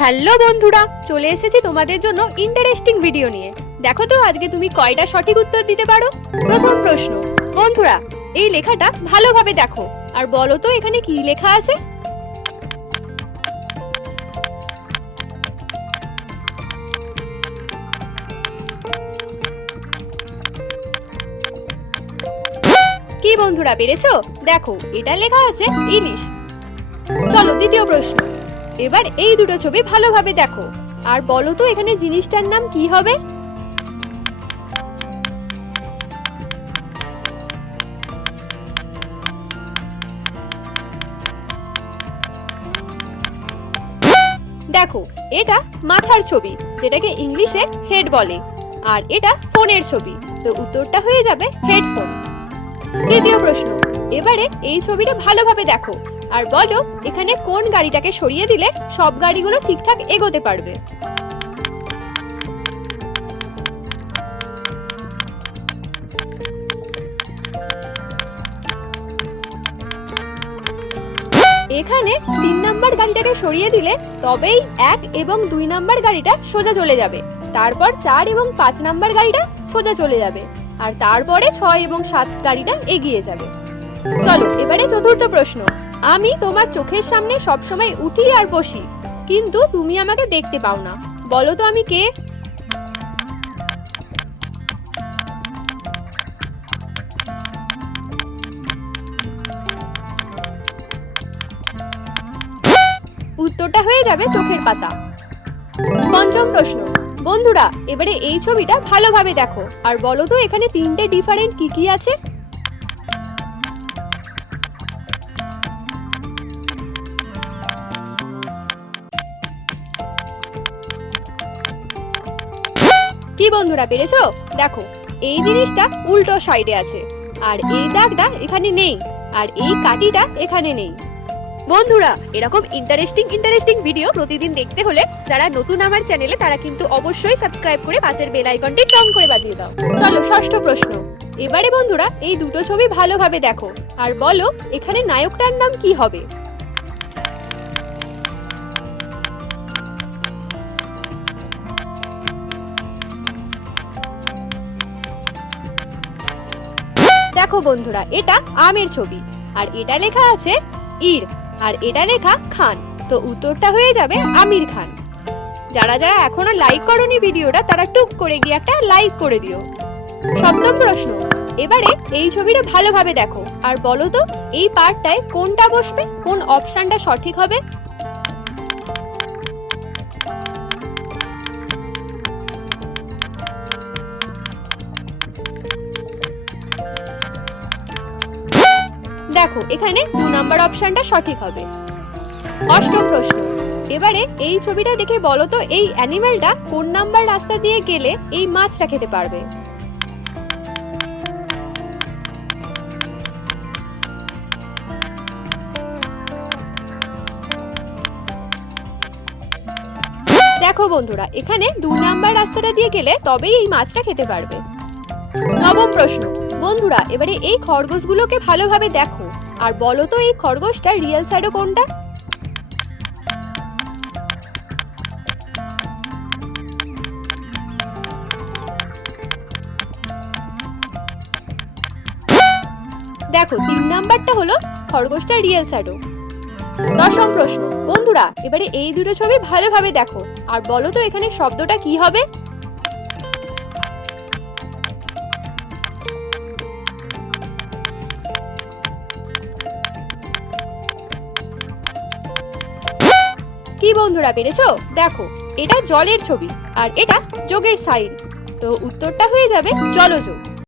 Hello বন্ধুরা, চলে এসেছি তোমাদের জন্য ইন্টারেস্টিং ভিডিও নিয়ে। দেখো তো আজকে তুমি কয়টা সঠিক উত্তর দিতে পারো। প্রথম প্রশ্ন, বন্ধুরা এই লেখাটা ভালোভাবে দেখো আর বলো তো এখানে কি লেখা আছে। কি বন্ধুরা পেরেছো? দেখো এটা লেখা আছে ইলিশ। চলো দ্বিতীয় প্রশ্ন, এবার এই দুটো ছবি ভালোভাবে দেখো আর বলো তো এখানে জিনিসটার নাম কি হবে। দেখো এটা মাথার ছবি, যেটাকে ইংলিশে হেড বলে, আর এটা ফোনের ছবি, তো উত্তরটা হয়ে যাবে হেডফোন। তৃতীয় প্রশ্ন, এবারে এই ছবিটা ভালোভাবে দেখো আর বলো এখানে কোন গাড়িটাকে সরিয়ে দিলে সব গাড়িগুলো ঠিকঠাক এগোতে পারবে। এখানে 3 নাম্বার গাড়িটাকে সরিয়ে দিলে তবেই 1 এবং 2 নাম্বার গাড়িটা সোজা চলে যাবে, তারপর 4 এবং 5 নাম্বার গাড়িটা সোজা চলে যাবে, আর তারপরে 6 এবং 7 গাড়িটা এগিয়ে যাবে। চলো এবারে চতুর্থ প্রশ্ন, আমি তোমার চোখের সামনে সবসময় উঠি আর বসি, কিন্তু তুমি আমাকে দেখতে পাও না, বলো তো আমি কে। উত্তরটা হয়ে যাবে চোখের পাতা। পঞ্চম প্রশ্ন, বন্ধুরা এবারে এই ছবিটা ভালোভাবে দেখো আর বলো তো এখানে 3টে ডিফারেন্ট কি কি আছে। কি বন্ধুরা পেরেছো? দেখো এই জিনিসটা উল্টো সাইডে আছে, আর এই দাগটা এখানে নেই, আর এই কাঠিটা এখানে নেই। বন্ধুরা এরকম ইন্টারেস্টিং ভিডিও প্রতিদিন দেখতে হলে যারা নতুন আমার চ্যানেলে তারা কিন্তু অবশ্যই সাবস্ক্রাইব করে পাশের বেল আইকনটি টং করে বাজিয়ে দাও। চলো ষষ্ঠ প্রশ্ন, এবারে বন্ধুরা এই দুটো ছবি ভালোভাবে দেখো আর বলো এখানে নায়কটার নাম কি হবে। দেখো বন্ধুরা এটা আমের ছবি, আর এটা লেখা আছে ইর, আর এটা লেখা খান, তো উত্তরটা হয়ে যাবে আমির খান। যারা যারা এখনো লাইক করোনি ভিডিওটা তারা টুক করে গিয়ে একটা লাইক করে দিও। সপ্তম প্রশ্ন, এবারে এই ছবিটা ভালোভাবে দেখো আর বলো তো এই পার্টটায় কোনটা বসবে, কোন অপশনটা সঠিক হবে। দেখো এখানে 2 নাম্বার অপশনটা সঠিক হবে। অষ্টম প্রশ্ন, এবারে এই ছবিটা দেখে বলো তো এই অ্যানিমেলটা কোন নাম্বার রাস্তা দিয়ে গেলে এই মাছটা খেতে পারবে। দেখো বন্ধুরা এখানে 2 নাম্বার রাস্তাটা দিয়ে গেলে তবেই এই মাছটা খেতে পারবে। নবম প্রশ্ন, বন্ধুরা এবারে এই খরগোশগুলোকে ভালোভাবে দেখো আর বলো তো এই খরগোশটা রিয়েল সাইডও কোনটা। দেখো 3 নাম্বারটা হলো খরগোশটা রিয়েল সাইডও। দশম প্রশ্ন, বন্ধুরা এবারে এই দুটো ছবি ভালোভাবে দেখো আর বলো তো এখানে শব্দটা কি হবে। কি বন্ধুরা পেরেছো? দেখো এটা জলের ছবি আর এটা যোগের সাইন, তো উত্তরটা হয়ে যাবে জলযোগ।